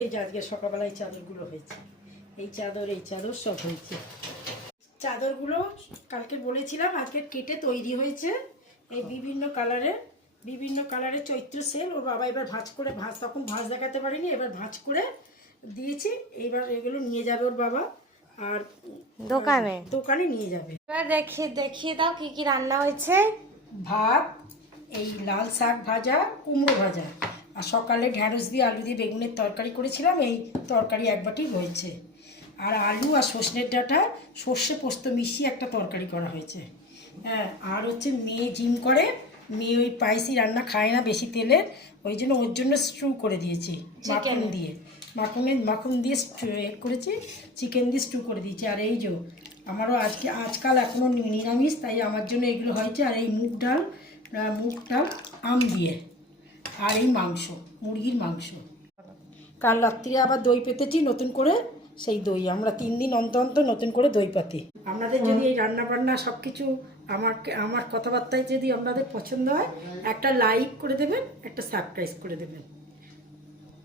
এই যে আজকে সকালবেলায় চাদরগুলো হয়েছে, এই চাদর সব হয়েছে। চাদরগুলো কালকে বলেছিলাম, আজকে কেটে তৈরি হয়েছে। এই বিভিন্ন কালারের চৈত্র সেল। ওর বাবা এবার তখন ভাঁজ দেখাতে পারিনি, এবার ভাঁজ করে দিয়েছি। এইবার এগুলো নিয়ে যাবে ওর বাবা, আর দোকানে নিয়ে যাবে। এবার দেখিয়ে দাও কি কি রান্না হয়েছে। ভাত, এই লাল শাক ভাজা, কুমড়ো ভাজা, আর সকালে ঢ্যাঁড়স দিয়ে আলু দিয়ে বেগুনের তরকারি করেছিলাম, এই তরকারি এক বাটি হয়েছে। আর আলু আর সজনের ডাঁটা সর্ষে পোস্ত মিশিয়ে একটা তরকারি করা হয়েছে। হ্যাঁ, আর হচ্ছে মেয়ে জিম করে, মেয়ে ওই স্পাইসি রান্না খায় না বেশি তেলের, ওই জন্য ওর জন্য স্টু করে দিয়েছি মাখন দিয়ে করেছি, চিকেন দিয়ে স্টু করে দিয়েছি। আর এই যে আমারও আজকাল এখনও নিরামিষ, তাই আমার জন্য এগুলো হয়েছে। আর এই মুগ ডাল আম দিয়ে, আর এই মুরগির মাংস। কাল রাত্রিরে আবার দই পেতেছি নতুন করে, সেই দই আমরা 3 দিন অন্তর নতুন করে দই পাতি। আপনাদের যদি এই রান্না বান্না সব কিছু আমার কথাবার্তায় যদি আপনাদের পছন্দ হয়, একটা লাইক করে দেবেন, একটা সাবস্ক্রাইব করে দেবেন।